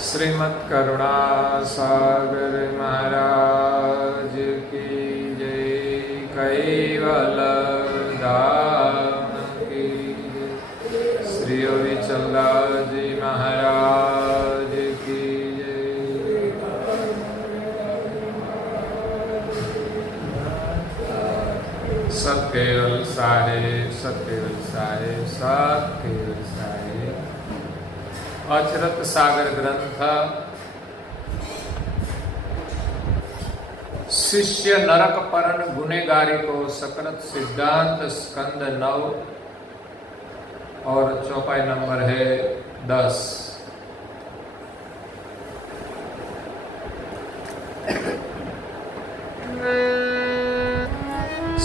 श्रीमद् करुणा सागर महाराज की जय। कैवल धाम की जय। श्री विचलदास जी महाराज की जय। सत्यवल साहेब, सत्यवल साहेब, सत्यवल साहेब। अचरत सागर ग्रंथ शिष्य नरक परन गुनेगारी को सकरत सिद्धांत स्कंद 9 और चौपाई नंबर है 10।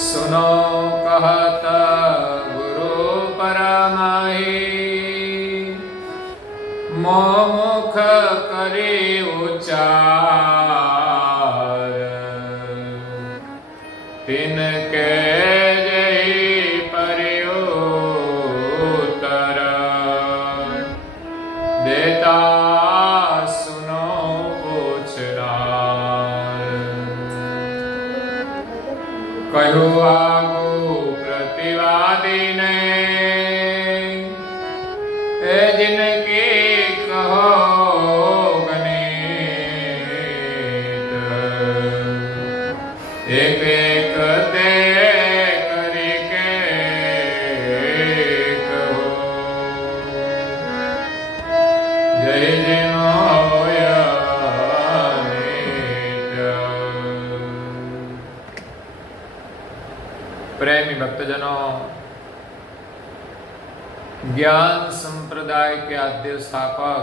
सुनो कहत गुरु परमाही, मुख करे उचार, तिनके जय पर्यो उत्तर, देता सुनो पूछनार। कहो आगो प्रतिवादी ने, जिनके एक एक ते करके कहो, जय जिनो होया नित्य। प्रेमी भक्तजनों, ज्ञान संप्रदाय के आद्य स्थापक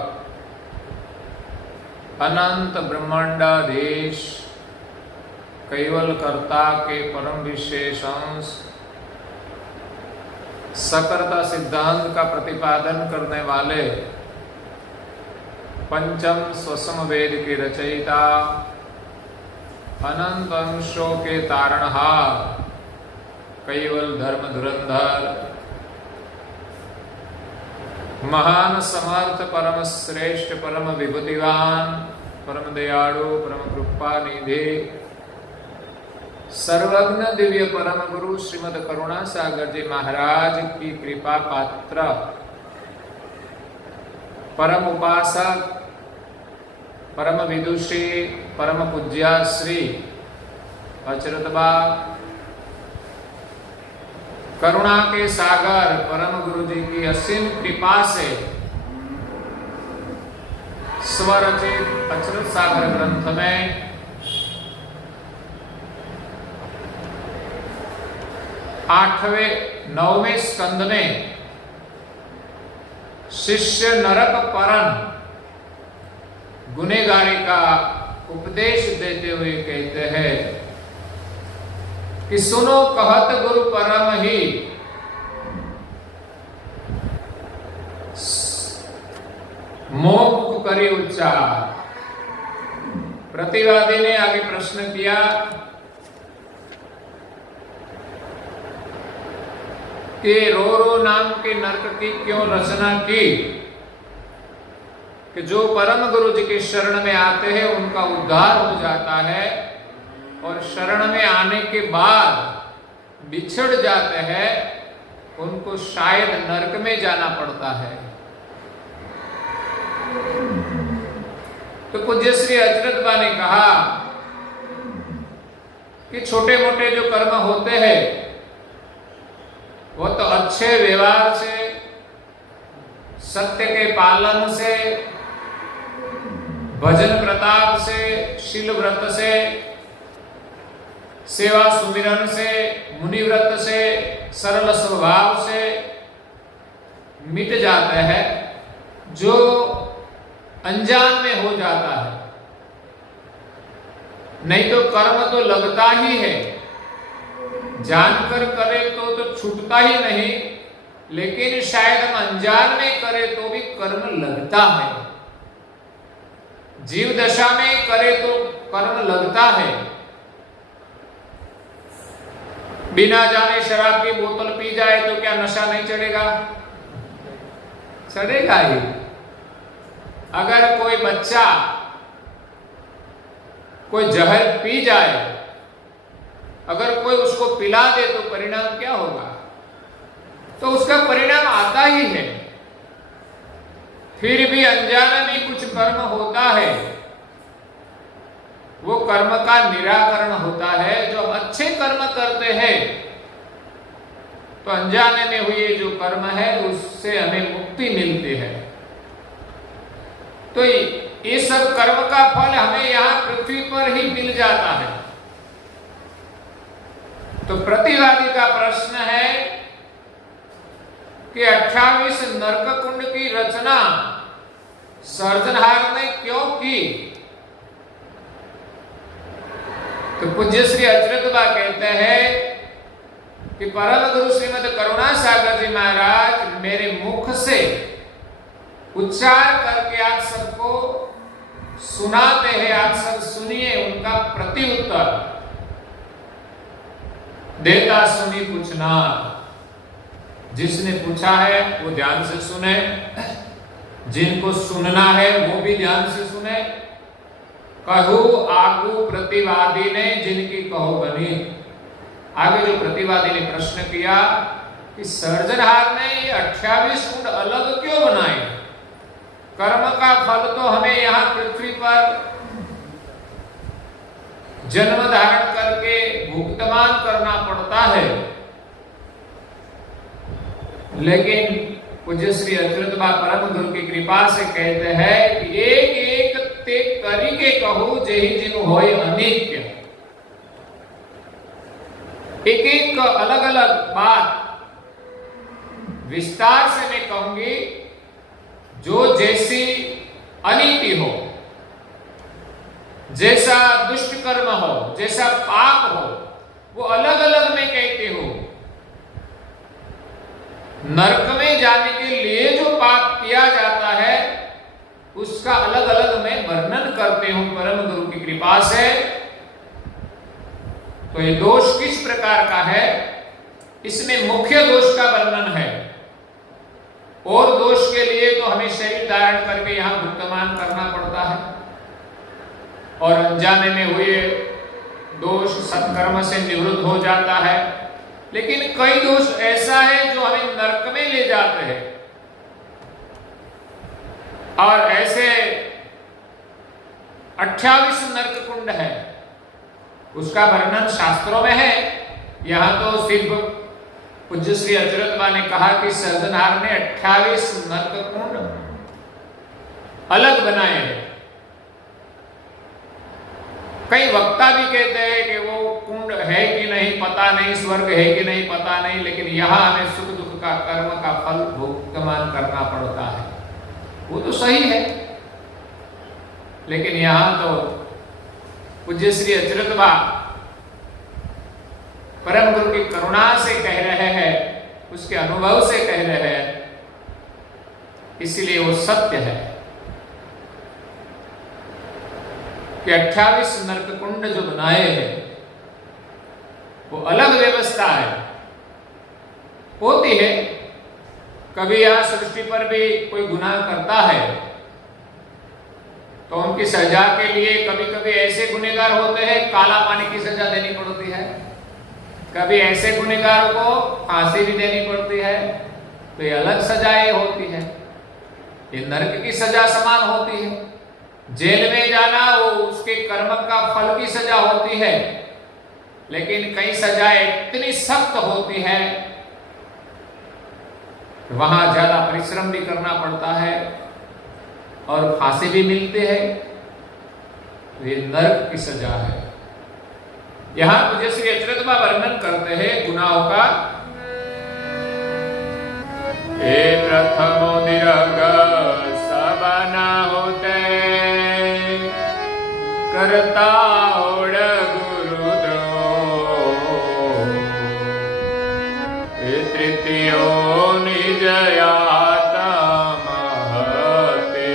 अनंत ब्रह्मांडाधीश कैवल कर्ता के परम विशेष अंश सकर्ता सिद्धांत का प्रतिपादन करने वाले पंचम स्वसम वेद के रचयिता, अनंत अंशों के तारणहार, कैवल धर्म धुरंधर, महान समर्थ, परम श्रेष्ठ, परम विभूतिवान, परम दयालु, परम कृपा निधि, सर्वज्ञ दिव्य परम गुरु श्रीमद् करुणा सागर जी महाराज की कृपा पात्र, परम उपासक, परम विदुषी, परम पूज्या श्री अचरतबा करुणा के सागर परम गुरु जी की असीम कृपा से स्वरचित अचरत सागर ग्रंथ में आठवें 9वें स्कंद में शिष्य नरक परन गुनेगारी का उपदेश देते हुए कहते हैं कि सुनो कहत गुरु परम ही, मुख करे उच्चार। प्रतिवादी ने आगे प्रश्न किया कि रो नाम के नरक की क्यों रचना की, कि जो परम गुरु जी के शरण में आते हैं उनका उद्धार हो जाता है, और शरण में आने के बाद बिछड़ जाते हैं उनको शायद नरक में जाना पड़ता है। तो पूज्य श्री अचरतबा ने कहा कि छोटे मोटे जो कर्म होते हैं वो तो अच्छे व्यवहार से, सत्य के पालन से, भजन प्रताप से, शील व्रत से, सेवा सुमिरन से, मुनि व्रत से, सरल स्वभाव से मिट जाते हैं, जो अनजान में हो जाता है। नहीं तो कर्म तो लगता ही है, जानकर करे तो छूटता ही नहीं, लेकिन शायद हम अनजान में करें तो भी कर्म लगता है। जीव दशा में करे तो कर्म लगता है। बिना जाने शराब की बोतल पी जाए तो क्या नशा नहीं चढ़ेगा? चढ़ेगा ही। अगर कोई बच्चा कोई जहर पी जाए, अगर कोई उसको पिला दे तो परिणाम क्या होगा? तो उसका परिणाम आता ही है। फिर भी अनजाने में कुछ कर्म होता है, वो कर्म का निराकरण होता है। जो अच्छे कर्म करते हैं तो अनजाने में हुए जो कर्म है उससे हमें मुक्ति मिलती है। तो ये सब कर्म का फल हमें यहां पृथ्वी पर ही मिल जाता है। तो प्रतिवादी का प्रश्न है कि 28 नरक कुंड की रचना सर्जनहार ने क्यों की? तो पूज्य श्री अचरतबा कहते हैं कि परम गुरु श्रीमद करुणा सागर जी महाराज मेरे मुख से उच्चार करके आप सबको सुनाते हैं। आप सब सुनिए, उनका प्रति उत्तर देता सुनी पूछना। जिसने पूछा है वो ध्यान से सुने, जिनको सुनना है वो भी ध्यान से सुने। कहू आगू प्रतिवादी ने जिनकी कहो बनी। आगे जो प्रतिवादी ने प्रश्न किया कि सर्जनहार ने ये 28 कुंड अलग क्यों बनाए? कर्म का फल तो हमें यहाँ पृथ्वी पर जन्म धारण करके भुगतमान करना पड़ता है। लेकिन पूज्य श्री अचरतबा परम गुरु की कृपा से कहते हैं कि एक एक ते करी के कहू जेहि जिनु होय अनित्य। एक एक अलग अलग बात विस्तार से मैं कहूंगी। जो जैसी अनीति हो, जैसा दुष्ट कर्म हो, जैसा पाप हो, वो अलग अलग मैं कहती हूं। नरक में जाने के लिए जो पाप किया जाता है उसका अलग अलग मैं वर्णन करती हूं परम गुरु की कृपा से। तो ये दोष किस प्रकार का है? इसमें मुख्य दोष का वर्णन है। और दोष के लिए तो हमें शरीर धारण करके यहां भुगतमान करना पड़ता है। और अनजाने में हुए दोष सत्कर्म से निवृत्त हो जाता है। लेकिन कई दोष ऐसा है जो हमें नरक में ले जाते हैं। और ऐसे 28 नरक कुंड है, उसका वर्णन शास्त्रों में है। यहां तो सिर्फ पूज्य श्री अचरतबा ने कहा कि सर्जनहार ने 28 नरक कुंड अलग बनाए हैं। कई वक्ता भी कहते हैं कि वो कुंड है कि नहीं पता नहीं, स्वर्ग है कि नहीं पता नहीं, लेकिन यहां हमें सुख दुख का कर्म का फल भुगतमान करना पड़ता है। वो तो सही है, लेकिन यहां तो पूज्य श्री अचरतबा परम गुरु की करुणा से कह रहे हैं, उसके अनुभव से कह रहे हैं, इसलिए वो सत्य है कि 28 नरक कुंड जो बनाए हैं वो अलग व्यवस्था है। होती है कभी यहां सृष्टि पर भी कोई गुनाह करता है तो उनकी सजा के लिए कभी कभी ऐसे गुनहगार होते हैं काला पानी की सजा देनी पड़ती है, कभी ऐसे गुनहगारों को फांसी भी देनी पड़ती है। तो ये अलग सजाएं होती है, ये नरक की सजा समान होती है। जेल में जाना वो उसके कर्म का फल की सजा होती है। लेकिन कई सजाएं इतनी सख्त होती है, वहां ज्यादा परिश्रम भी करना पड़ता है और फांसी भी मिलती है। तो ये नरक की सजा है। यहां तो जैसे अचरतबा वर्णन करते हैं गुनाहों का। हे प्रथमो दिरग सब न होते करता ओड गुरुद्रोह। हे तृतीयो निज आत्मा महते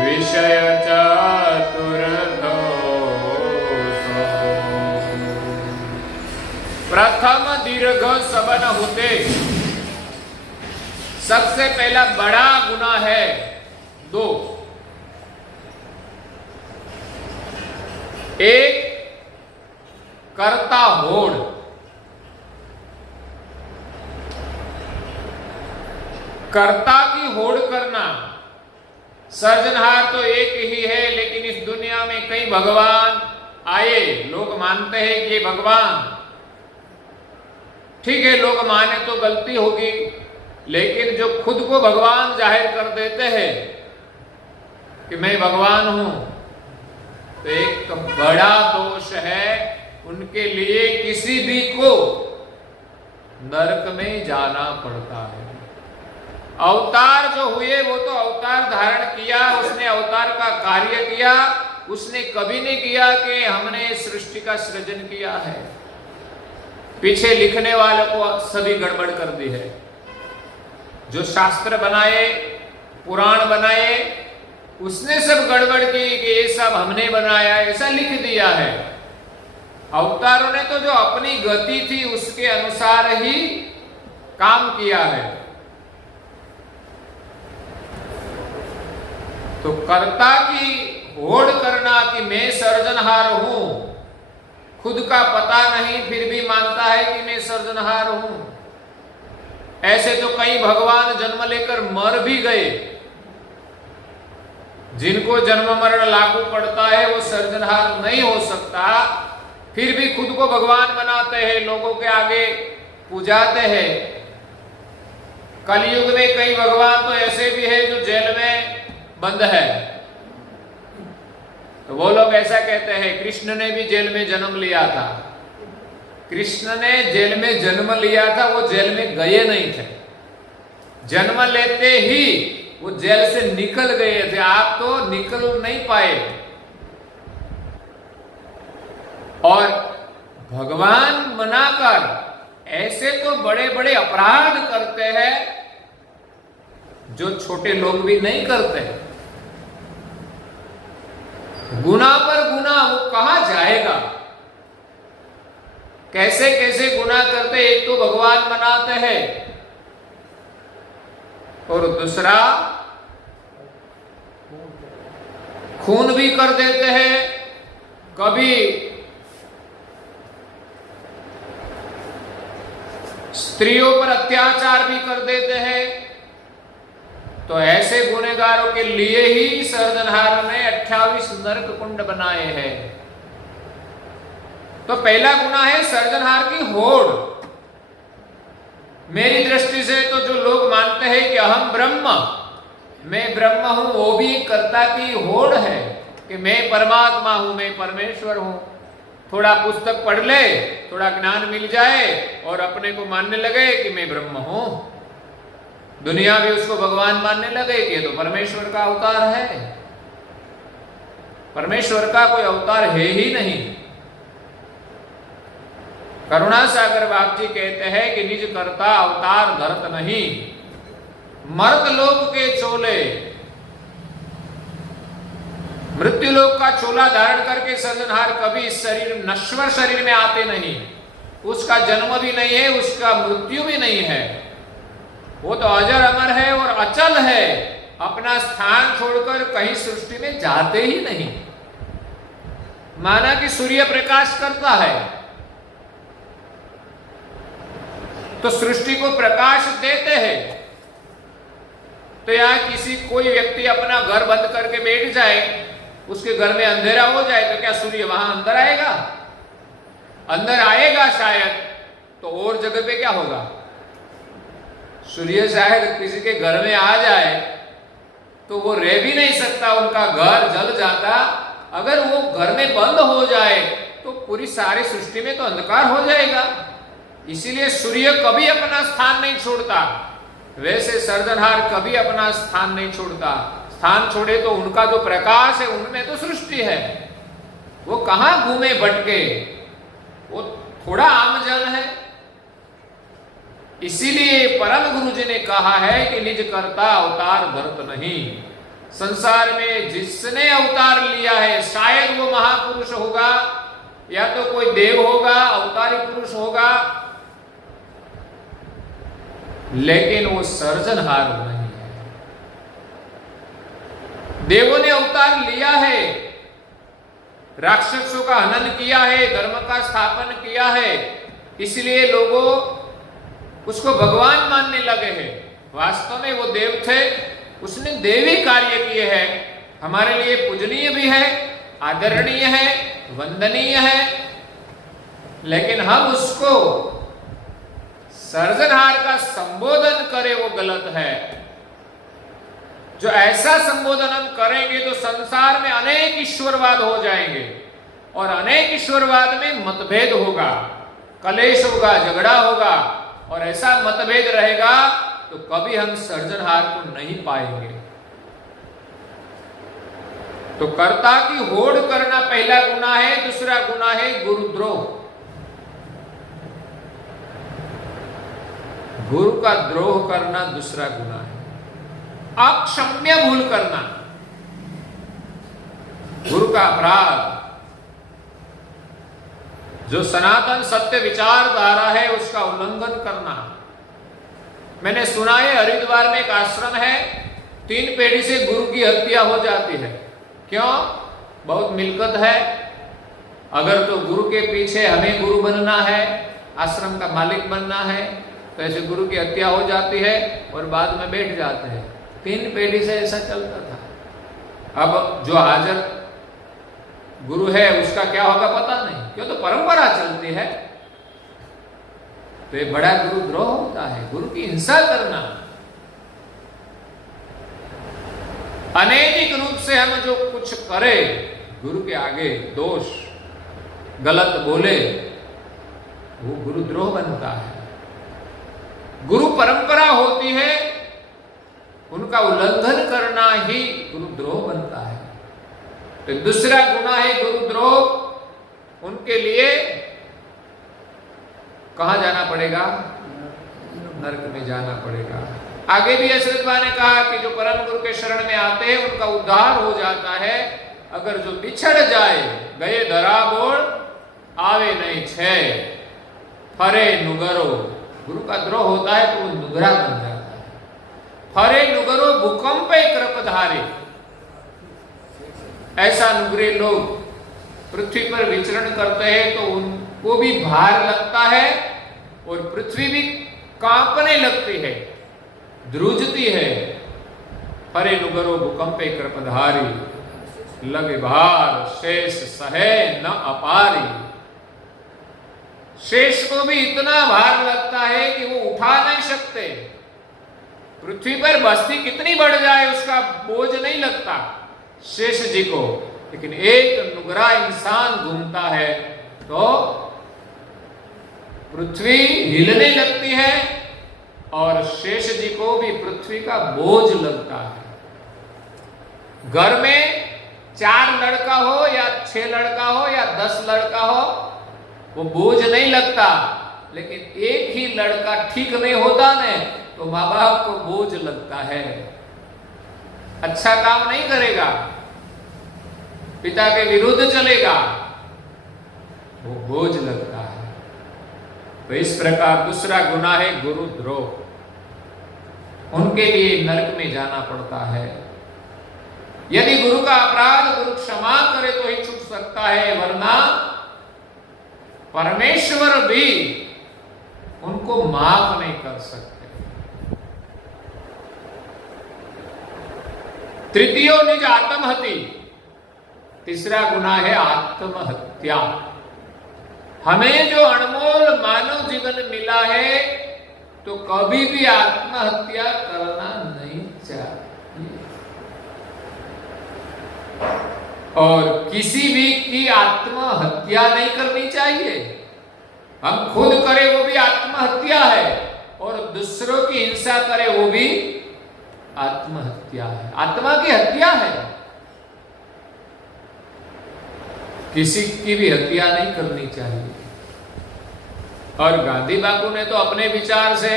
विषय प्रथम दीर्घ सबन होते। सबसे पहला बड़ा गुनाह है दो। एक कर्ता होड़, कर्ता की होड़ करना। सर्जनहार तो एक ही है, लेकिन इस दुनिया में कई भगवान आए। लोग मानते हैं कि ये भगवान, ठीक है, लोग माने तो गलती होगी, लेकिन जो खुद को भगवान जाहिर कर देते हैं कि मैं भगवान हूं, तो एक बड़ा दोष है। उनके लिए किसी भी को नरक में जाना पड़ता है। अवतार जो हुए वो तो अवतार धारण किया, उसने अवतार का कार्य किया। उसने कभी नहीं किया कि हमने सृष्टि का सृजन किया है। पीछे लिखने वालों को सभी गड़बड़ कर दी है। जो शास्त्र बनाए, पुराण बनाए, उसने सब गड़बड़ की कि ये सब हमने बनाया, ऐसा लिख दिया है। अवतारों ने तो जो अपनी गति थी उसके अनुसार ही काम किया है। तो कर्ता की होड़ करना कि मैं सर्जनहार हूं, खुद का पता नहीं फिर भी मानता है कि मैं सर्जनहार हूं। ऐसे तो कई भगवान जन्म लेकर मर भी गए। जिनको जन्म मरण लागू पड़ता है वो सर्जनहार नहीं हो सकता, फिर भी खुद को भगवान बनाते हैं, लोगों के आगे पूजाते हैं। कलयुग में कई भगवान तो ऐसे भी है जो जेल में बंद है। तो वो लोग ऐसा कहते हैं कृष्ण ने भी जेल में जन्म लिया था। कृष्ण ने जेल में जन्म लिया था, वो जेल में गए नहीं थे। जन्म लेते ही वो जेल से निकल गए थे, आप तो निकल नहीं पाए। और भगवान मनाकर ऐसे तो बड़े बड़े अपराध करते हैं जो छोटे लोग भी नहीं करते। गुना पर गुना, वो कहां जाएगा? कैसे कैसे गुना करते, एक तो भगवान मनाते हैं और दूसरा खून भी कर देते हैं। कभी स्त्रियों पर अत्याचार भी कर देते हैं। तो ऐसे गुनहगारों के लिए ही सर्जनहार ने 28 नरक कुंड बनाए हैं। तो पहला गुना है सर्जनहार की होड़। मेरी दृष्टि से तो जो लोग मानते हैं कि अहम ब्रह्म, मैं ब्रह्म हूं, वो भी एक कर्ता की होड़ है कि मैं परमात्मा हूं, मैं परमेश्वर हूं। थोड़ा पुस्तक पढ़ ले, थोड़ा ज्ञान मिल जाए और अपने को मानने लगे कि मैं ब्रह्म हूं। दुनिया भी उसको भगवान मानने लगे कि तो परमेश्वर का अवतार है। परमेश्वर का कोई अवतार है ही नहीं। करुणा सागर बाप जी कहते हैं कि निज कर्ता अवतार धरत नहीं, मर्त लोक के चोले। मृत्यु लोक का चोला धारण करके सर्जनहार कभी इस शरीर, नश्वर शरीर में आते नहीं। उसका जन्म भी नहीं है, उसका मृत्यु भी नहीं है। वो तो अजर अमर है और अचल है, अपना स्थान छोड़कर कहीं सृष्टि में जाते ही नहीं। माना कि सूर्य प्रकाश करता है तो सृष्टि को प्रकाश देते हैं। तो यहां किसी कोई व्यक्ति अपना घर बंद करके बैठ जाए, उसके घर में अंधेरा हो जाए, तो क्या सूर्य वहां अंदर आएगा? अंदर आएगा शायद, तो और जगह पे क्या होगा? सूर्य शायद किसी के घर में आ जाए तो वो रह भी नहीं सकता, उनका घर जल जाता। अगर वो घर में बंद हो जाए तो पूरी सारी सृष्टि में तो अंधकार हो जाएगा। इसीलिए सूर्य कभी अपना स्थान नहीं छोड़ता, वैसे सर्जनहार कभी अपना स्थान नहीं छोड़ता। स्थान छोड़े तो उनका जो प्रकाश है उनमें तो सृष्टि है, वो कहां घूमे भटके, वो थोड़ा आमजन है। इसीलिए परम गुरु जी ने कहा है कि निज कर्ता अवतार धरत नहीं। संसार में जिसने अवतार लिया है, शायद वो महापुरुष होगा या तो कोई देव होगा, अवतारी पुरुष होगा, लेकिन वो सर्जनहार नहीं है। देवों ने अवतार लिया है, राक्षसों का हनन किया है, धर्म का स्थापन किया है, इसलिए लोगों उसको भगवान मानने लगे हैं। वास्तव में वो देव थे, उसने देवी कार्य किए हैं, हमारे लिए पूजनीय भी है, आदरणीय है, वंदनीय है, लेकिन हम उसको सर्जनहार का संबोधन करें वो गलत है। जो ऐसा संबोधन हम करेंगे तो संसार में अनेक ईश्वरवाद हो जाएंगे और अनेक ईश्वरवाद में मतभेद होगा, कलेश होगा, झगड़ा होगा, और ऐसा मतभेद रहेगा तो कभी हम सर्जनहार को नहीं पाएंगे। तो कर्ता की होड़ करना पहला गुनाह है, दूसरा गुनाह है गुरुद्रोह। गुरु का द्रोह करना दूसरा गुनाह है। अक्षम्य भूल करना गुरु का अपराध। जो सनातन सत्य विचारधारा है उसका उल्लंघन करना। मैंने सुना है हरिद्वार में एक आश्रम है, 3 पीढ़ी से गुरु की हत्या हो जाती है। क्यों? बहुत मिलकत है, अगर तो गुरु के पीछे हमें गुरु बनना है, आश्रम का मालिक बनना है, तो ऐसे गुरु की हत्या हो जाती है और बाद में बैठ जाते हैं। 3 पीढ़ी से ऐसा चलता था। अब जो हाजिर गुरु है उसका क्या होगा पता नहीं, क्यों? तो परंपरा चलती है। तो ये बड़ा गुरुद्रोह होता है, गुरु की हिंसा करना। अनैतिक रूप से हम जो कुछ करें गुरु के आगे, दोष गलत बोले, वो गुरुद्रोह बनता है। गुरु परंपरा होती है, उनका उल्लंघन करना ही गुरुद्रोह बनता है। तो दूसरा गुनाह है गुरुद्रोह। उनके लिए कहां जाना पड़ेगा? नरक में जाना पड़ेगा। आगे भी हजरतबा ने कहा कि जो परम गुरु के शरण में आते हैं उनका उद्धार हो जाता है। अगर जो बिछड़ जाए, गए धरा बोल आवे नहीं छे, फरे नुगरो। गुरु का द्रोह होता है तो वो नुगरा बन जाता है। फरे नुगरो भूकंप कृपधारे। ऐसा नुगरे लोग पृथ्वी पर विचरण करते हैं तो उनको भी भार लगता है और पृथ्वी भी कांपने लगती है, ध्रुजती है। फरे नुगरो भूकंपे कृपधारी, लगे भार शेष सहे न अपारी। शेष को भी इतना भार लगता है कि वो उठा नहीं सकते। पृथ्वी पर बस्ती कितनी बढ़ जाए उसका बोझ नहीं लगता शेष जी को, लेकिन एक नुगरा इंसान घूमता है तो पृथ्वी हिलने लगती है और शेष जी को भी पृथ्वी का बोझ लगता है। घर में 4 लड़का हो या 6 लड़का हो या 10 लड़का हो, वो बोझ नहीं लगता, लेकिन एक ही लड़का ठीक नहीं होता ने तो माँ बाप को बोझ लगता है, अच्छा काम नहीं करेगा, पिता के विरुद्ध चलेगा, वो बोझ लगता है। तो इस प्रकार दूसरा गुनाह है गुरुद्रोह। उनके लिए नरक में जाना पड़ता है। यदि गुरु का अपराध गुरु क्षमा करे तो ही छूट सकता है, वरना परमेश्वर भी उनको माफ नहीं कर सकते। तृतीयो निज आत्महति। तीसरा गुनाह है आत्महत्या। हमें जो अनमोल मानव जीवन मिला है तो कभी भी आत्महत्या करना नहीं चाहिए, और किसी भी की आत्महत्या नहीं करनी चाहिए। हम खुद करें वो भी आत्महत्या है, और दूसरों की हिंसा करें वो भी आत्महत्या है, आत्मा की हत्या है। किसी की भी हत्या नहीं करनी चाहिए। और गांधी बापू ने तो अपने विचार से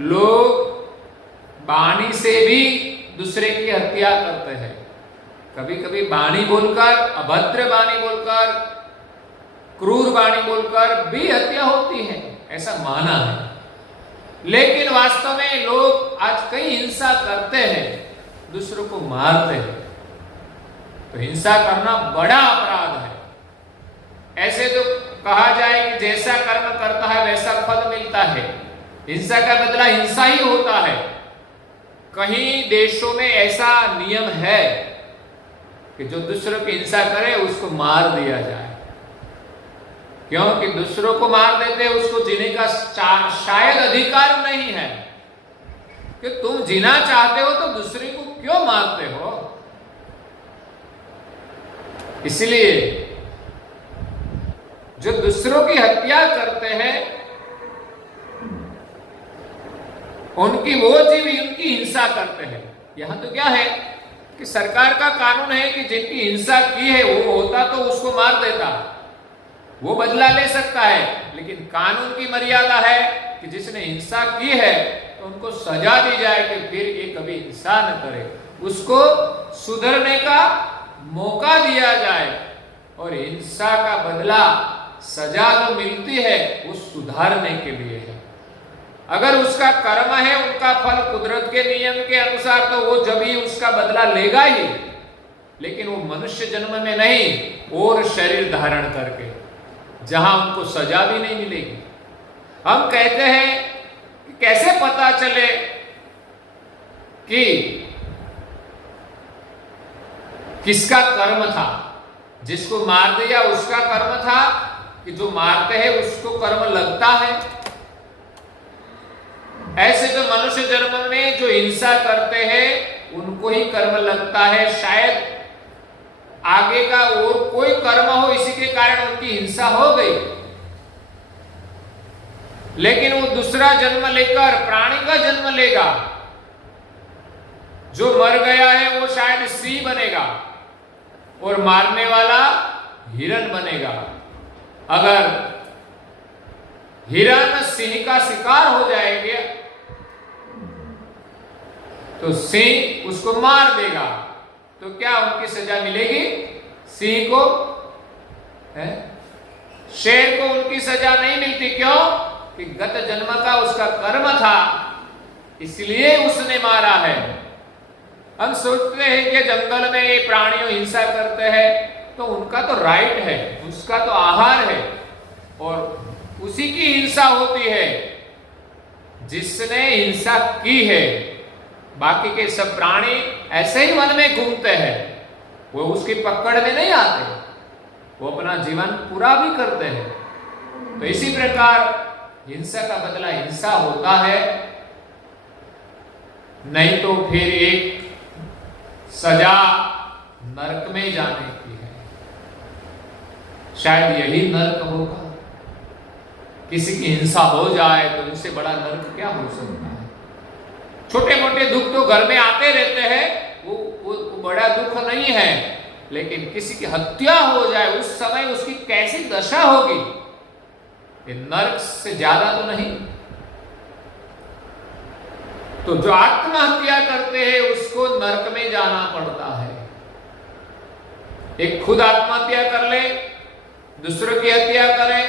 लोग वाणी से भी दूसरे की हत्या करते हैं। कभी कभी वाणी बोलकर, अभद्र वाणी बोलकर, क्रूर वाणी बोलकर भी हत्या होती है, ऐसा माना है। लेकिन वास्तव में लोग आज कई हिंसा करते हैं, दूसरों को मारते हैं, तो हिंसा करना बड़ा अपराध है। ऐसे तो कहा जाए कि जैसा कर्म करता है वैसा फल मिलता है, हिंसा का बदला हिंसा ही होता है। कहीं देशों में ऐसा नियम है कि जो दूसरों की हिंसा करे उसको मार दिया जाए, क्योंकि दूसरों को मार देते उसको जीने का शायद अधिकार नहीं है। कि तुम जीना चाहते हो तो दूसरे को क्यों मारते हो? इसलिए जो दूसरों की हत्या करते हैं उनकी वो जीव उनकी हिंसा करते हैं। यहां तो क्या है कि सरकार का कानून है कि जिनकी हिंसा की है वो होता तो उसको मार देता, वो बदला ले सकता है, लेकिन कानून की मर्यादा है कि जिसने हिंसा की है तो उनको सजा दी जाए कि फिर ये कभी हिंसा न करे, उसको सुधरने का मौका दिया जाए। और हिंसा का बदला सजा जो मिलती है वो सुधारने के लिए है। अगर उसका कर्म है, उनका फल कुदरत के नियम के अनुसार, तो वो जब ही उसका बदला लेगा ही, लेकिन वो मनुष्य जन्म में नहीं और शरीर धारण करके, जहां उनको सजा भी नहीं मिलेगी। हम कहते हैं कि कैसे पता चले कि किसका कर्म था? जिसको मार दिया उसका कर्म था कि जो मारते हैं उसको कर्म लगता है? ऐसे तो मनुष्य जन्म में जो हिंसा करते हैं उनको ही कर्म लगता है। शायद आगे का और कोई कर्म हो, इसी के कारण उनकी हिंसा हो गई, लेकिन वो दूसरा जन्म लेकर प्राणी का जन्म लेगा। जो मर गया है वो शायद सिंह बनेगा और मारने वाला हिरण बनेगा। अगर हिरण सिंह का शिकार हो जाएंगे तो सिंह उसको मार देगा, तो क्या उनकी सजा मिलेगी? सिंह को है? शेर को उनकी सजा नहीं मिलती। क्यों? कि गत जन्म का उसका कर्म था, इसलिए उसने मारा है। हम सोचते हैं कि जंगल में ये प्राणियों हिंसा करते हैं तो उनका तो राइट है, उसका तो आहार है, और उसी की हिंसा होती है जिसने हिंसा की है। बाकी के सब प्राणी ऐसे ही वन में घूमते हैं, वो उसकी पकड़ में नहीं आते, वो अपना जीवन पूरा भी करते हैं। तो इसी प्रकार हिंसा का बदला हिंसा होता है, नहीं तो फिर एक सजा नरक में जाने की है। शायद यही नरक होगा। किसी की हिंसा हो जाए तो इनसे बड़ा नरक क्या हो सकता है? छोटे मोटे दुख तो घर में आते रहते हैं, वो बड़ा दुख नहीं है, लेकिन किसी की हत्या हो जाए उस समय उसकी कैसी दशा होगी, ये नरक से ज्यादा तो नहीं। तो जो आत्महत्या करते हैं उसको नरक में जाना पड़ता है। एक खुद आत्महत्या कर ले, दूसरों की हत्या करे,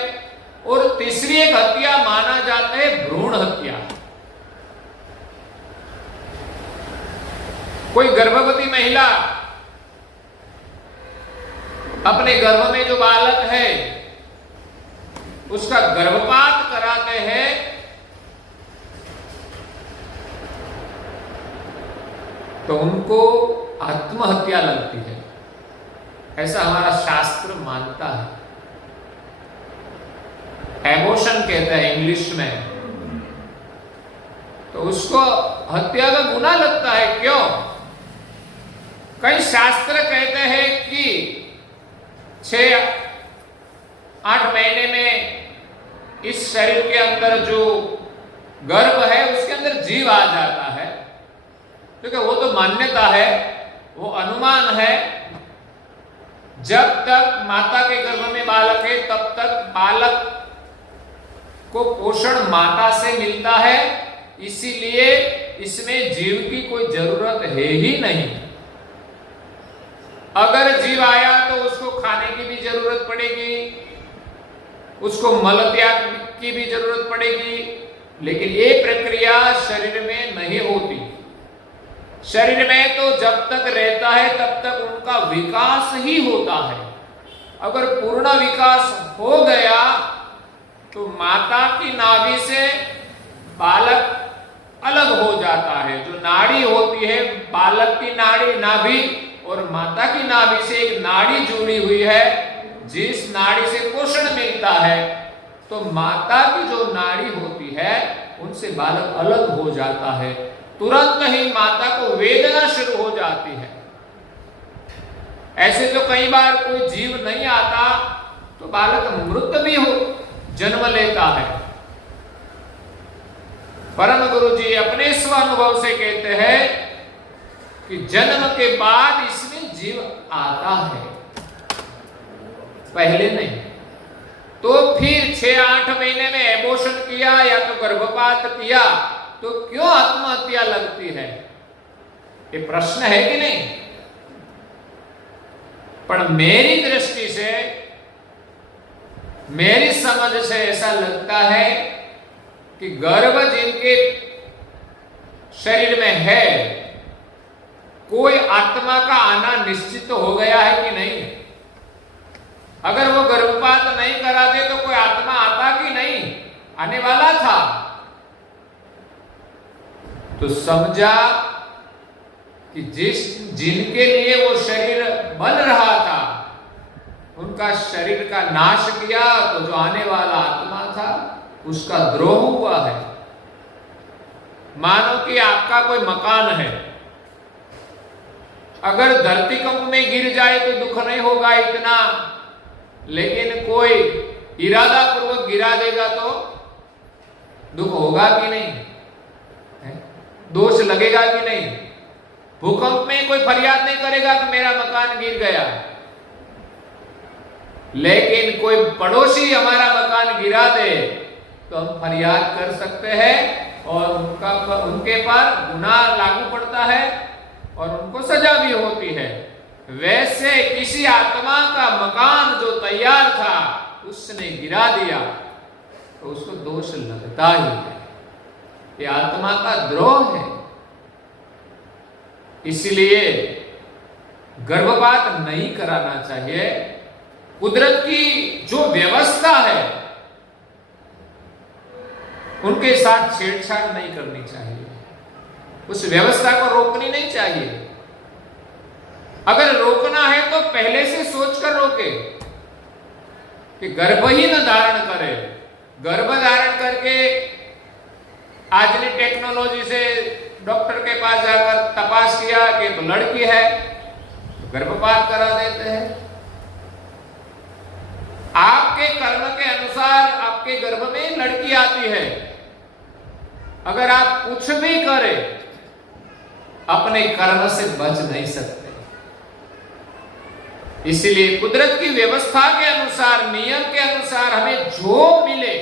और तीसरी एक हत्या माना जाता है भ्रूण हत्या। कोई गर्भवती महिला अपने गर्भ में जो बालक है उसका गर्भपात कराते हैं, तो उनको आत्महत्या लगती है, ऐसा हमारा शास्त्र मानता है। एबॉर्शन कहते हैं इंग्लिश में। तो उसको हत्या का गुनाह लगता है। क्यों? कई शास्त्र कहते हैं कि 6-8 महीने में इस शरीर के अंदर जो गर्भ है उसके अंदर जीव आ जाता है, क्योंकि वो तो मान्यता है, वो अनुमान है। जब तक माता के गर्भ में बालक है तब तक बालक को पोषण माता से मिलता है, इसीलिए इसमें जीव की कोई जरूरत है ही नहीं। अगर जीव आया तो उसको खाने की भी जरूरत पड़ेगी, उसको मल त्याग की भी जरूरत पड़ेगी, लेकिन ये प्रक्रिया शरीर में नहीं होती। शरीर में तो जब तक रहता है तब तक उनका विकास ही होता है। अगर पूर्ण विकास हो गया तो माता की नाभि से बालक अलग हो जाता है। जो नाड़ी होती है, बालक की नाभि और माता की नाभि से एक नाड़ी जुड़ी हुई है, जिस नाड़ी से पोषण मिलता है। तो माता की जो नाड़ी होती है उनसे बालक अलग हो जाता है। तुरंत ही माता को वेदना शुरू हो जाती है। ऐसे तो कई बार कोई जीव नहीं आता तो बालक मृत भी हो जन्म लेता है। परम गुरु जी अपने स्व अनुभव से कहते हैं कि जन्म के बाद इसमें जीव आता है, पहले नहीं। तो फिर 6-8 महीने में एबॉर्शन किया या तो गर्भपात किया तो क्यों आत्महत्या लगती है? ये प्रश्न है कि नहीं? पर मेरी दृष्टि से, मेरी समझ से ऐसा लगता है कि गर्भ जिनके शरीर में है, कोई आत्मा का आना निश्चित हो गया है कि नहीं? अगर वो गर्भपात नहीं कराते तो कोई आत्मा आता कि नहीं? आने वाला था। तो समझा कि जिनके लिए वो शरीर बन रहा था उनका शरीर का नाश किया, तो जो आने वाला आत्मा था उसका द्रोह हुआ है। मानो कि आपका कोई मकान है, अगर धरती कंप में गिर जाए तो दुख नहीं होगा इतना, लेकिन कोई इरादा पूर्वक गिरा देगा तो दुख होगा कि नहीं? दोष लगेगा कि नहीं? भूकंप में कोई फरियाद नहीं करेगा कि मेरा मकान गिर गया, लेकिन कोई पड़ोसी हमारा मकान गिरा दे तो हम फरियाद कर सकते हैं और उनके पर गुनाह लागू पड़ता है और उनको सजा भी होती है। वैसे किसी आत्मा का मकान जो तैयार था उसने गिरा दिया तो उसको दोष लगता ही है। ये आत्मा का द्रोह है। इसलिए गर्भपात नहीं कराना चाहिए। कुदरत की जो व्यवस्था है उनके साथ छेड़छाड़ नहीं करनी चाहिए, उस व्यवस्था को रोकनी नहीं चाहिए। अगर रोकना है तो पहले से सोचकर रोके कि गर्भ ही न धारण करे। गर्भ धारण करके आज ने टेक्नोलॉजी से डॉक्टर के पास जाकर तपास किया कि तो लड़की है, तो गर्भपात करा देते हैं। आपके कर्म के अनुसार आपके गर्भ में लड़की आती है। अगर आप कुछ भी करें अपने कर्म से बच नहीं सकते। इसलिए कुदरत की व्यवस्था के अनुसार, नियम के अनुसार हमें जो मिले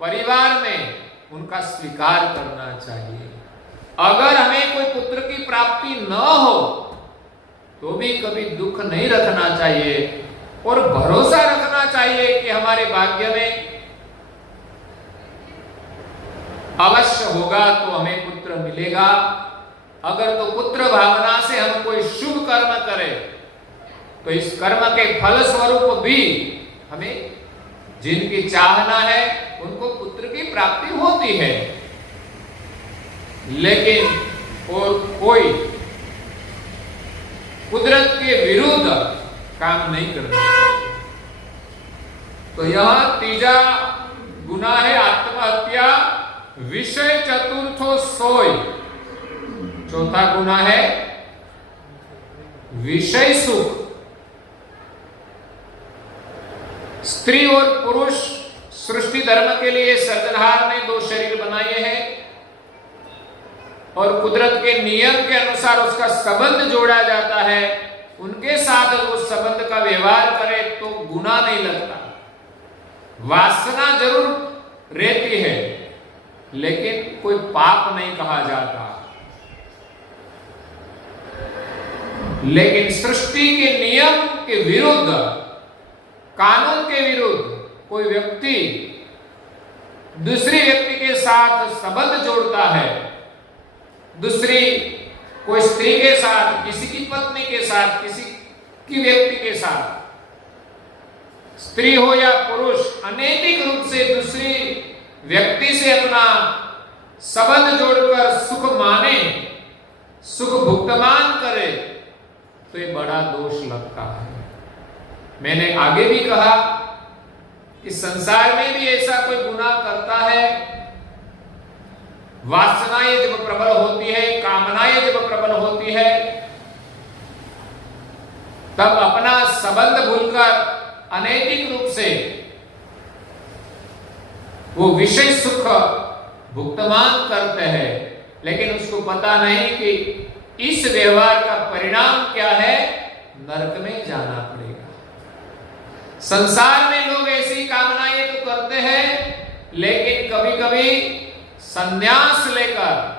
परिवार में उनका स्वीकार करना चाहिए। अगर हमें कोई पुत्र की प्राप्ति न हो तो भी कभी दुख नहीं रखना चाहिए और भरोसा रखना चाहिए कि हमारे भाग्य में अवश्य होगा तो हमें पुत्र मिलेगा। अगर तो पुत्र भावना से हम कोई शुभ कर्म करें तो इस कर्म के फल स्वरूप भी हमें जिनकी चाहना है उनको पुत्र की प्राप्ति होती है। लेकिन और कोई कुदरत के विरुद्ध काम नहीं करना। तो यह तीजा गुना है आत्महत्या। विषय चतुर्थो सोय। चौथा गुना है विषय सुख। स्त्री और पुरुष सृष्टि धर्म के लिए सृजनहार ने 2 शरीर बनाए हैं और कुदरत के नियम के अनुसार उसका संबंध जोड़ा जाता है। उनके साथ उस संबंध का व्यवहार करे तो गुनाह नहीं लगता। वासना जरूर रहती है लेकिन कोई पाप नहीं कहा जाता। लेकिन सृष्टि के नियम के विरुद्ध, कानून के विरुद्ध कोई व्यक्ति दूसरी व्यक्ति के साथ संबंध जोड़ता है, दूसरी कोई स्त्री के साथ, किसी की पत्नी के साथ, किसी की व्यक्ति के साथ, स्त्री हो या पुरुष, अनैतिक रूप से दूसरी व्यक्ति से अपना संबंध जोड़कर सुख माने, सुख भुगतमान करे, तो ये बड़ा दोष लगता है। मैंने आगे भी कहा कि संसार में भी ऐसा कोई गुनाह करता है, वासनाएं जब प्रबल होती है, कामनाएं जब प्रबल होती है, तब अपना संबंध भूलकर अनैतिक रूप से वो विषय सुख भुगतमान करते हैं, लेकिन उसको पता नहीं कि इस व्यवहार का परिणाम क्या है, नरक में जाना पड़ेगा। संसार में लोग ऐसी कामनाएं तो करते हैं, लेकिन कभी कभी संन्यास लेकर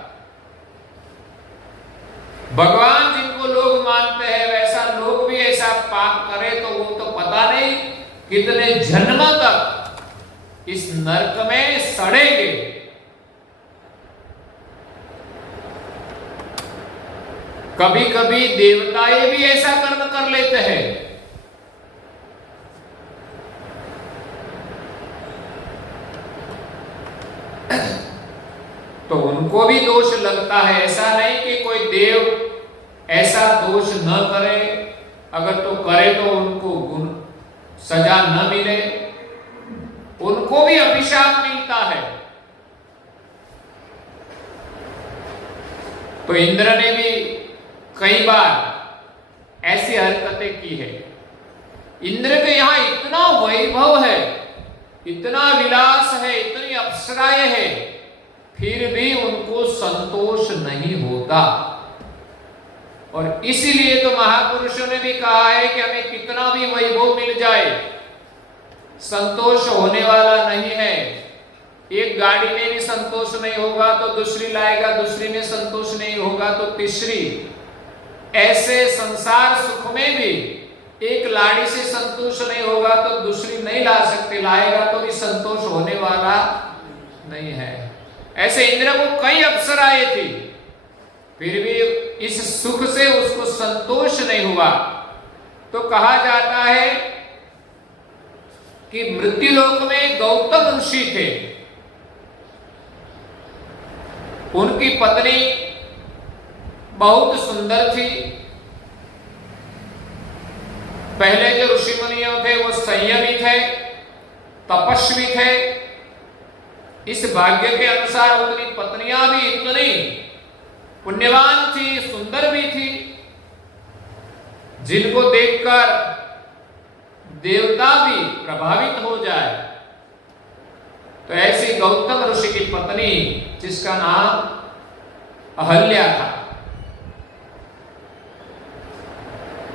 भगवान जिनको लोग मानते हैं वैसा लोग भी ऐसा पाप करे तो वो तो पता नहीं कितने जन्म तक इस नरक में सड़ेंगे। कभी कभी देवताएं भी ऐसा कर्म कर लेते हैं। तो उनको भी दोष लगता है। ऐसा नहीं कि कोई देव ऐसा दोष न करे, अगर तो करे तो उनको गुण सजा न मिले, उनको भी अभिशाप मिलता है। तो इंद्र ने भी कई बार ऐसी हरकतें की है। इंद्र के यहां इतना वैभव है, इतना विलास है, इतनी अप्सराएं है, फिर भी उनको संतोष नहीं होता। और इसीलिए तो महापुरुषों ने भी कहा है कि हमें कितना भी वैभव मिल जाए, संतोष होने वाला नहीं है। एक गाड़ी में भी संतोष नहीं होगा तो दूसरी लाएगा, दूसरी में संतोष नहीं होगा तो तीसरी। ऐसे संसार सुख में भी एक लाड़ी से संतोष नहीं होगा तो दूसरी नहीं ला सकते, लाएगा तो भी संतोष होने वाला नहीं है। ऐसे इंद्र को कई अप्सराएं थी, फिर भी इस सुख से उसको संतोष नहीं हुआ। तो कहा जाता है कि मृत्युलोक में गौतम ऋषि थे, उनकी पत्नी बहुत सुंदर थी। पहले जो ऋषि मुनियों थे वो संयमी थे, तपस्वी थे। इस भाग्य के अनुसार उनकी पत्नियां भी इतनी पुण्यवान थी, सुंदर भी थी, जिनको देखकर देवता भी प्रभावित हो जाए। तो ऐसी गौतम ऋषि की पत्नी, जिसका नाम अहल्या था,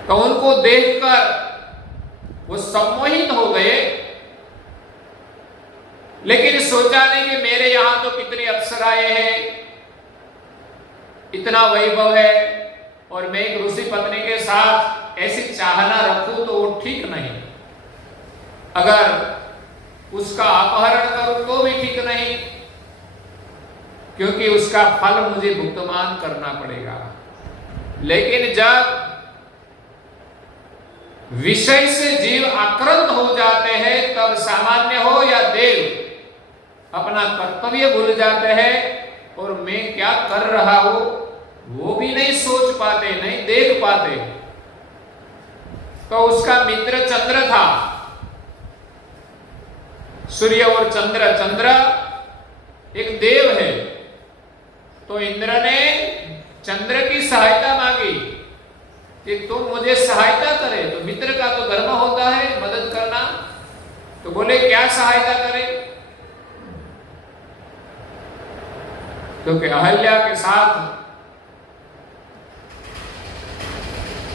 तो उनको देखकर वो सम्मोहित हो गए। लेकिन सोचा नहीं कि मेरे यहां तो कितनी अप्सराएं हैं, इतना वैभव है, और मैं एक ऋषि पत्नी के साथ ऐसी चाहना रखूं तो वो ठीक नहीं। अगर उसका अपहरण करूं तो भी ठीक नहीं, क्योंकि उसका फल मुझे भुगतान करना पड़ेगा। लेकिन जब विषय से जीव आक्रांत हो जाते हैं, तब सामान्य हो या देव अपना कर्तव्य भूल जाते हैं, और मैं क्या कर रहा हूं वो भी नहीं सोच पाते, नहीं देख पाते। तो उसका मित्र चंद्र था, सूर्य और चंद्र। चंद्र एक देव है। तो इंद्र ने चंद्र की सहायता मांगी कि तुम मुझे सहायता करे। तो मित्र का तो धर्म होता है मदद करना। तो बोले क्या सहायता करे? क्योंकि अहल्या के साथ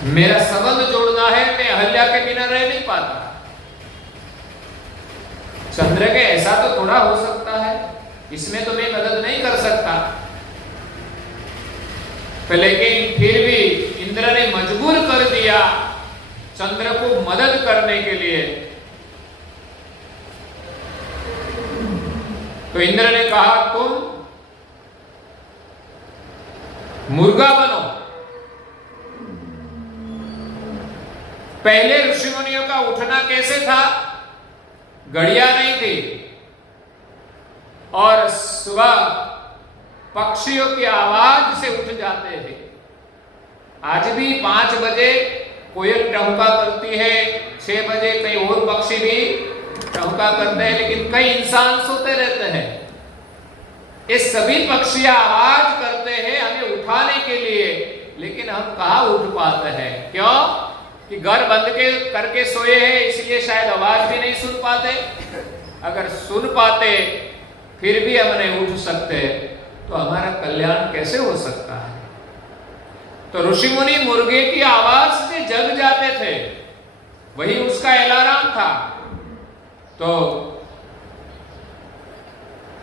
मेरा संबंध जोड़ना है, मैं अहल्या के बिना रह नहीं पाता। चंद्र के ऐसा तो थोड़ा हो सकता है, इसमें तो मैं मदद नहीं कर सकता। तो लेकिन फिर भी इंद्र ने मजबूर कर दिया चंद्र को मदद करने के लिए। तो इंद्र ने कहा तुम मुर्गा बनो, पहले ऋषि मुनियों का उठना कैसे था? घड़ियां नहीं थी और सुबह पक्षियों की आवाज से उठ जाते थे। आज भी 5 बजे कोयल टहुका करती है, 6 बजे कई और पक्षी भी टहुका करते हैं, लेकिन कई इंसान सोते रहते हैं। ये सभी पक्षी आवाज करते हैं हमें उठाने के लिए, लेकिन हम कहाँ उठ पाते हैं? क्यों? कि घर बंद करके सोए हैं, इसलिए शायद आवाज भी नहीं सुन पाते। अगर सुन पाते फिर भी हम नहीं उठ सकते, तो हमारा कल्याण कैसे हो सकता है? तो ऋषि मुनि मुर्गे की आवाज से जग जाते थे, वही उसका अलार्म था। तो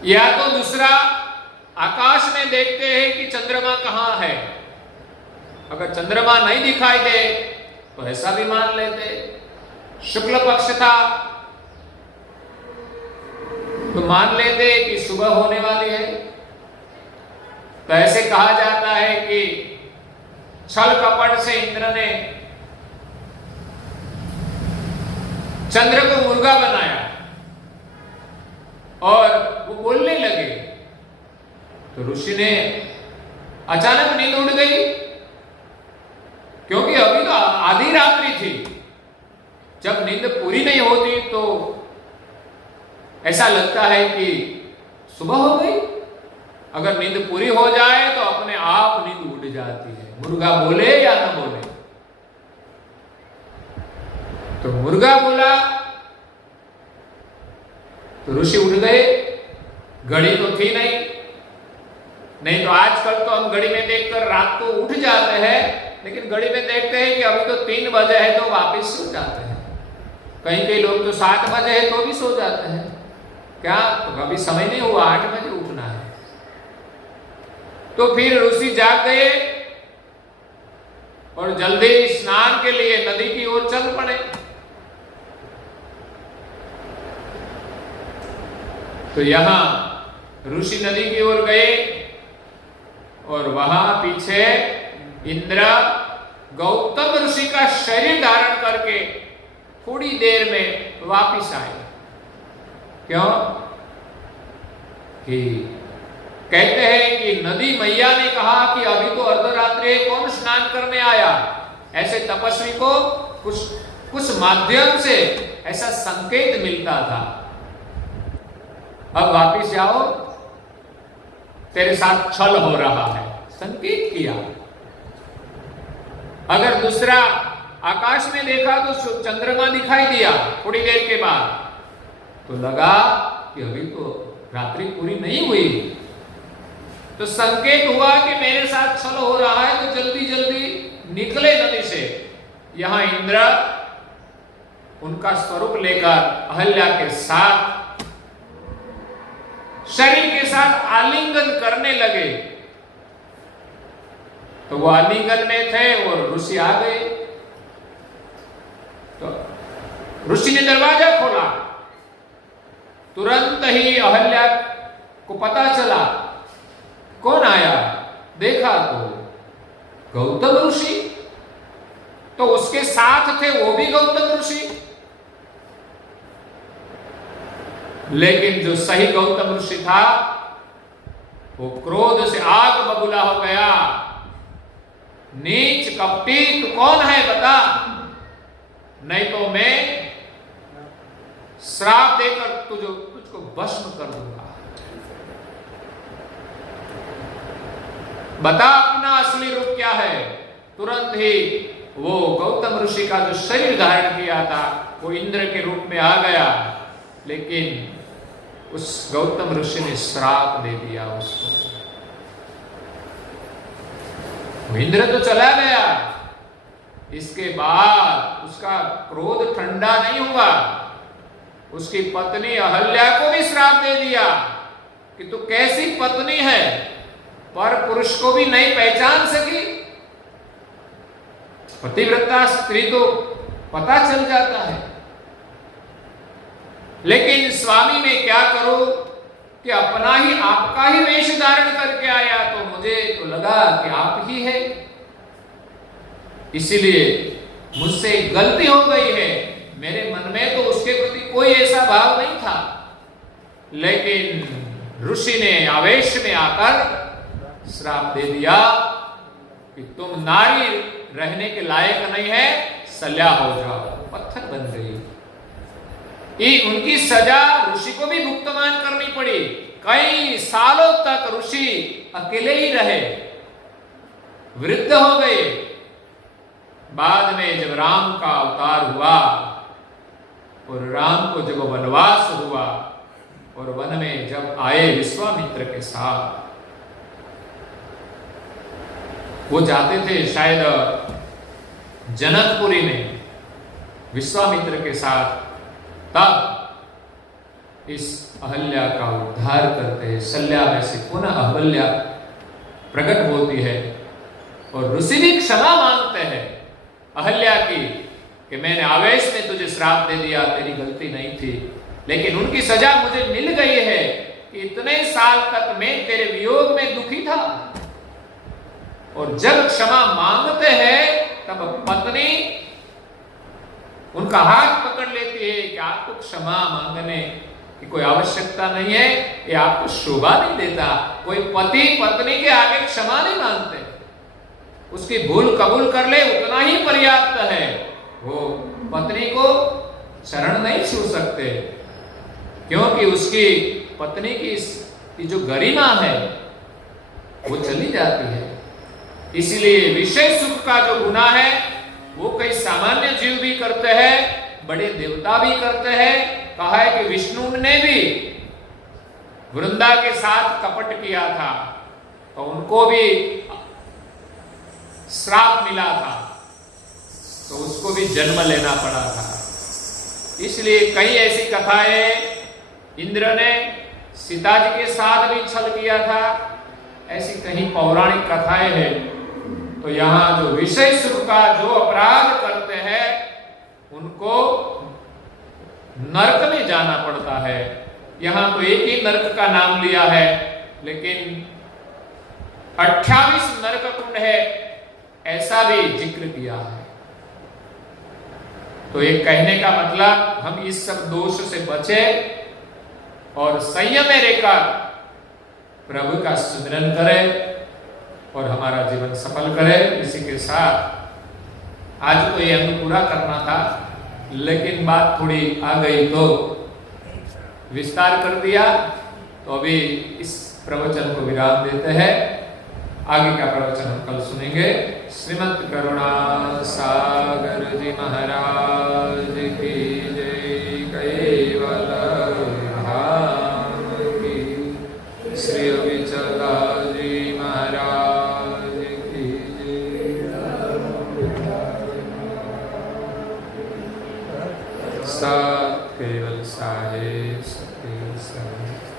या तो दूसरा, आकाश में देखते हैं कि चंद्रमा कहां है। अगर चंद्रमा नहीं दिखाई दे तो ऐसा भी मान लेते। शुक्ल पक्ष था तो मान लेते कि सुबह होने वाली है। तो ऐसे कहा जाता है कि छल कपट से इंद्र ने चंद्र को मुर्गा बनाया और वो बोलने लगे। तो ऋषि ने अचानक नींद उड़ गई, क्योंकि अभी तो आधी रात्रि थी। जब नींद पूरी नहीं होती तो ऐसा लगता है कि सुबह हो गई। अगर नींद पूरी हो जाए तो अपने आप नींद उड़ जाती है, मुर्गा बोले या ना बोले। तो मुर्गा बोला तो ऋषि उठ गए। घड़ी तो थी नहीं तो आजकल तो हम घड़ी में देखकर रात को उठ जाते हैं, लेकिन घड़ी में देखते हैं कि अभी तो 3 बजे है तो वापस सो जाते हैं। कई लोग तो 7 बजे है तो भी सो जाते हैं। क्या? तो कभी समय नहीं हुआ, 8 बजे उठना है। तो फिर ऋषि जाग गए और जल्दी स्नान के लिए नदी की ओर चल पड़े। तो यहां ऋषि नदी की ओर गए और वहां पीछे इंद्र गौतम ऋषि का शरीर धारण करके थोड़ी देर में वापिस आए। क्यों? कि कहते हैं कि नदी मैया ने कहा कि अभी तो अर्धरात्रि, कौन स्नान करने आया? ऐसे तपस्वी को कुछ माध्यम से ऐसा संकेत मिलता था, अब वापिस जाओ, तेरे साथ छल हो रहा है, संकेत किया। अगर दूसरा आकाश में देखा तो चंद्रमा दिखाई दिया थोड़ी देर के बाद, तो लगा कि अभी तो रात्रि पूरी नहीं हुई। तो संकेत हुआ कि मेरे साथ छल हो रहा है, तो जल्दी जल्दी निकले नदी से। यहां इंद्र उनका स्वरूप लेकर अहल्या के साथ शरीर के साथ आलिंगन करने लगे। तो वो आलिंगन में थे और ऋषि आ गए। तो ऋषि ने दरवाजा खोला, तुरंत ही अहल्या को पता चला कौन आया। देखा तो गौतम ऋषि, तो उसके साथ थे वो भी गौतम ऋषि। लेकिन जो सही गौतम ऋषि था वो क्रोध से आग बबूला हो गया। नीच कपटी, तू कौन है बता, नहीं तो मैं श्राप देकर तुझको भस्म कर दूंगा। बता अपना असली रूप क्या है। तुरंत ही वो गौतम ऋषि का जो शरीर धारण किया था वो इंद्र के रूप में आ गया, लेकिन उस गौतम ऋषि ने श्राप दे दिया उसको। इंद्र तो चला गया। इसके बाद उसका क्रोध ठंडा नहीं हुआ, उसकी पत्नी अहल्या को भी श्राप दे दिया कि तू कैसी पत्नी है, पर पुरुष को भी नहीं पहचान सकी। पतिव्रता स्त्री तो पता चल जाता है, लेकिन स्वामी मैं क्या करूं कि अपना ही आपका ही वेश धारण करके आया, तो मुझे तो लगा कि आप ही है। इसीलिए मुझसे एक गलती हो गई है, मेरे मन में तो उसके प्रति कोई ऐसा भाव नहीं था, लेकिन ऋषि ने आवेश में आकर श्राप दे दिया कि तुम नारी रहने के लायक नहीं है, सल्या हो जाओ। पत्थर बन गई। उनकी सजा ऋषि को भी भुगतान करनी पड़ी। कई सालों तक ऋषि अकेले ही रहे, वृद्ध हो गए। बाद में जब राम का अवतार हुआ और राम को जब वनवास हुआ और वन में जब आए विश्वामित्र के साथ, वो जाते थे शायद जनकपुरी में विश्वामित्र के साथ, तब इस अहल्या का उद्धार करते हैं। शल्या में से पुनः अहल्या प्रकट होती है और ऋषि भी क्षमा मांगते हैं अहल्या की कि मैंने आवेश में तुझे श्राप दे दिया, तेरी गलती नहीं थी, लेकिन उनकी सजा मुझे मिल गई है कि इतने साल तक मैं तेरे वियोग में दुखी था। और जब क्षमा मांगते हैं तब पत्नी उनका हाथ पकड़ लेती है कि आपको क्षमा मांगने की कोई आवश्यकता नहीं है, ये आपको शोभा नहीं देता। कोई पति पत्नी के आगे क्षमा नहीं मांगते, उसकी भूल कबूल कर ले उतना ही पर्याप्त है। वो पत्नी को शरण नहीं छू सकते, क्योंकि उसकी पत्नी की जो गरिमा है वो चली जाती है। इसलिए विषय सुख का जो गुनाह है वो कई सामान्य जीव भी करते हैं, बड़े देवता भी करते हैं। कहा है कि विष्णु ने भी वृंदा के साथ कपट किया था तो उनको भी श्राप मिला था, तो उसको भी जन्म लेना पड़ा था। इसलिए कई ऐसी कथाएं, इंद्र ने सीता जी के साथ भी छल किया था, ऐसी कहीं पौराणिक कथाएं हैं। तो यहाँ जो विषय सुख का जो अपराध करते हैं उनको नरक में जाना पड़ता है। यहाँ तो एक ही नरक का नाम लिया है, लेकिन 28 नरक कुंड है ऐसा भी जिक्र किया है। तो एक कहने का मतलब हम इस सब दोष से बचे और संयम में रहकर प्रभु का सुमिरन करें और हमारा जीवन सफल करें। इसी के साथ आज तो ये अंग पूरा करना था, लेकिन बात थोड़ी आ गई तो विस्तार कर दिया। तो अभी इस प्रवचन को विराम देते हैं, आगे का प्रवचन हम कल सुनेंगे। श्रीमद् करुणा सागर जी महाराज की जय। कैवल धाम की श्री विचला जी महाराज की जय। सात केवल साहेब सत्य साहेब।